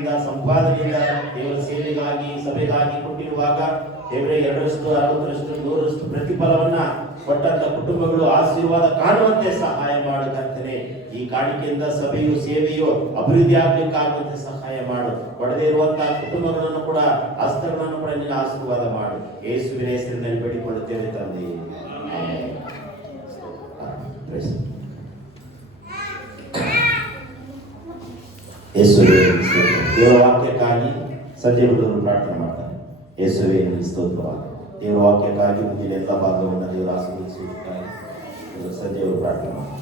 ಕಾಣಿಕೆಯಿಂದ ಸಂಪಾದನೆಯಿಂದ ದೇವರ ಸೇವೆಗಾಗಿ ಸಭೆಗಾಗಿ ಕೊಟ್ಟಿರುವಾಗ ದೇವರೇ 260 100 ಪ್ರತಿಫಲವನ್ನ ಕೊಟ್ಟಂತ ಕುಟುಂಬಗಳು ಆಶೀರ್ವಾದ ಕಾಣುವಂತೆ ಸಹಾಯ ಮಾಡು ಕರ್ತನೆ. ಈ ಕಾಣಿಕೆಯಿಂದ ಸಭೆಯು ಸೇವೆಯು ಅಭಿವೃದ್ಧಿ ಆಗ್ಲಿಕ್ಕಾಗುವಂತೆ ಸಹಾಯ ಮಾಡು. ಕೊಡದೇ ಇರುವಂತಹ ಕುಟುಂಬಗಳನ್ನು ಕೂಡ ಹಸ್ತಗಳನ್ನು ಕೂಡ ನಿನ್ನ ಆಶೀರ್ವಾದ ಮಾಡು. ಯೇಸುವಿನ ಹೆಸರಿನಲ್ಲಿ ಬೇಡಿಕೊಳ್ಳುತ್ತೇವೆ ತಂದೆ. ಯೇಸುವೇ ದೇವರ ವಾಕ್ಯಕ್ಕಾಗಿ ಸಂಜೆ ಹುಡುಗರು ಪ್ರಾರ್ಥನೆ ಮಾಡ್ತಾರೆ. ಯೇಸುವೇ ಸ್ತೋತ್ರವಾಗಿ ದೇವರ ವಾಕ್ಯಕ್ಕಾಗಿ ಮುಂದಿನ ಎಲ್ಲ ಭಾಗವನ್ನು ದೇವರು ಆಶೀರ್ವದಿಸುತ್ತಾರೆ. ಸಂಜೆಯವರು ಪ್ರಾರ್ಥನೆ ಮಾಡ್ತಾರೆ.